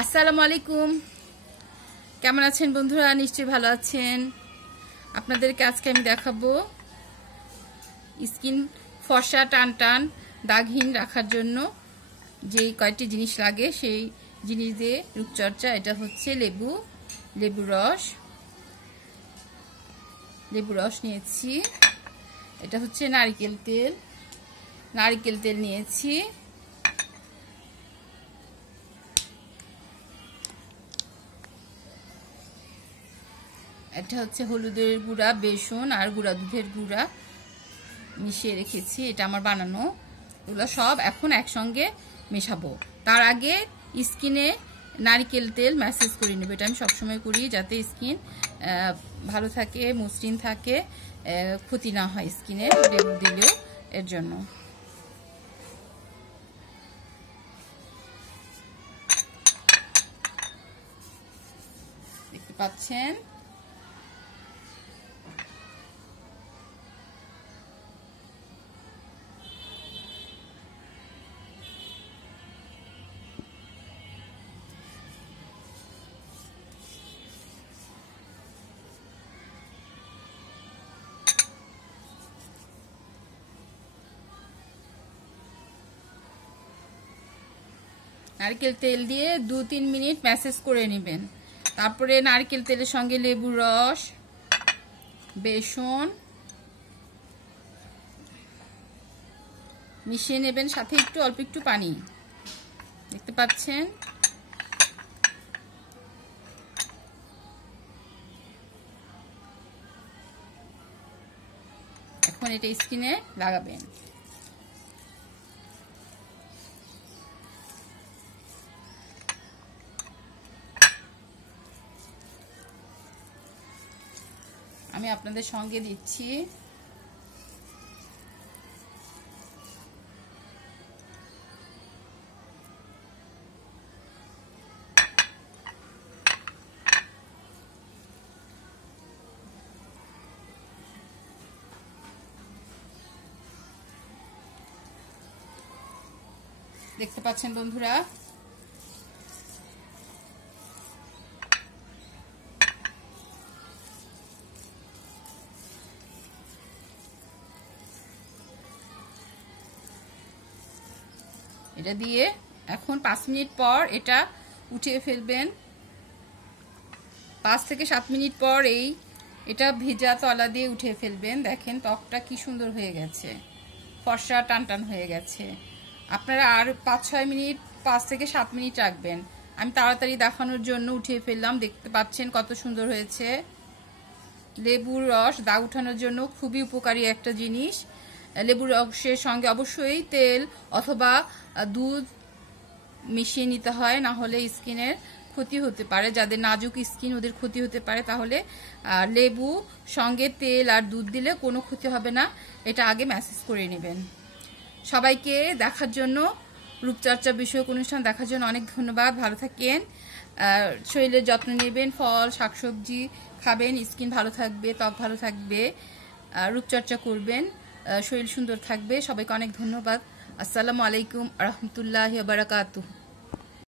আসসালামু আলাইকুম। কেমন আছেন বন্ধুরা? নিশ্চয়ই ভালো আছেন। আপনাদেরকে আজকে আমি দেখাবো স্কিন ফর্সা টান টান দাগহীন রাখার জন্য যে কয়েকটি জিনিস লাগে, সেই জিনিস দিয়ে রূপচর্চা। এটা হচ্ছে লেবু রস নিয়েছি। এটা হচ্ছে নারকেল তেল নিয়েছি। এটা হচ্ছে হলুদের গুঁড়া, বেসন আর গুঁড়া দুধের গুঁড়া মিশিয়ে রেখেছি। এটা আমার বানানো। এগুলো সব এখন একসঙ্গে মেশাবো। তার আগে স্কিনে নারকেল তেল ম্যাসেজ করে নেব। এটা আমি সবসময় করি যাতে স্কিন ভালো থাকে, মসৃণ থাকে, ক্ষতি না হয় স্কিনে লেবু দিলেও। এর জন্য দেখতে পাচ্ছেন নারকেল তেল দিয়ে 2-3 মিনিট ম্যাসেজ করে নেবেন। তারপরে নারকেল তেলের সঙ্গে লেবুর রস, বেসন মিশিয়ে নেবেন, সাথে অল্প একটু পানি। দেখতে পাচ্ছেন এখন এটা স্কিনে লাগাবেন। আমি আপনাদের সঙ্গে দিচ্ছি। দেখতে পাচ্ছেন বন্ধুরা, এটা দিয়ে এখন 5 মিনিট পর এটা উঠিয়ে ফেলবেন। 5 থেকে 7 মিনিট পর এটা ভেজা তলা দিয়ে উঠিয়ে ফেলবেন। দেখেন ত্বকটা কি সুন্দর হয়ে গেছে, ফর্সা টান হয়ে গেছে। আপনারা আর 5-6 মিনিট, 5 থেকে 7 মিনিট রাখবেন। আমি তাড়াতাড়ি দেখানোর জন্য উঠিয়ে ফেললাম। দেখতে পাচ্ছেন কত সুন্দর হয়েছে। লেবুর রস দাগ উঠানোর জন্য খুবই উপকারী একটা জিনিস। লেবুর রসের সঙ্গে অবশ্যই তেল অথবা দুধ মিশিয়ে নিতে হয়, না হলে স্কিনের ক্ষতি হতে পারে। যাদের নাজুক স্কিন ওদের ক্ষতি হতে পারে। তাহলে লেবু সঙ্গে তেল আর দুধ দিলে কোনো ক্ষতি হবে না। এটা আগে ম্যাসেজ করে নেবেন। সবাইকে দেখার জন্য, রূপচর্চা বিষয়ক অনুষ্ঠান দেখার জন্য অনেক ধন্যবাদ। ভালো থাকেন, শরীরের যত্ন নেবেন, ফল শাকসবজি খাবেন, স্কিন ভালো থাকবে, ত্বক ভালো থাকবে, রূপচর্চা করবেন, শরীর সুন্দর থাকবে। সবাইকে অনেক ধন্যবাদ। আসসালামু আলাইকুম রহমতুল্লাহি ওয়া বারাকাতুহু।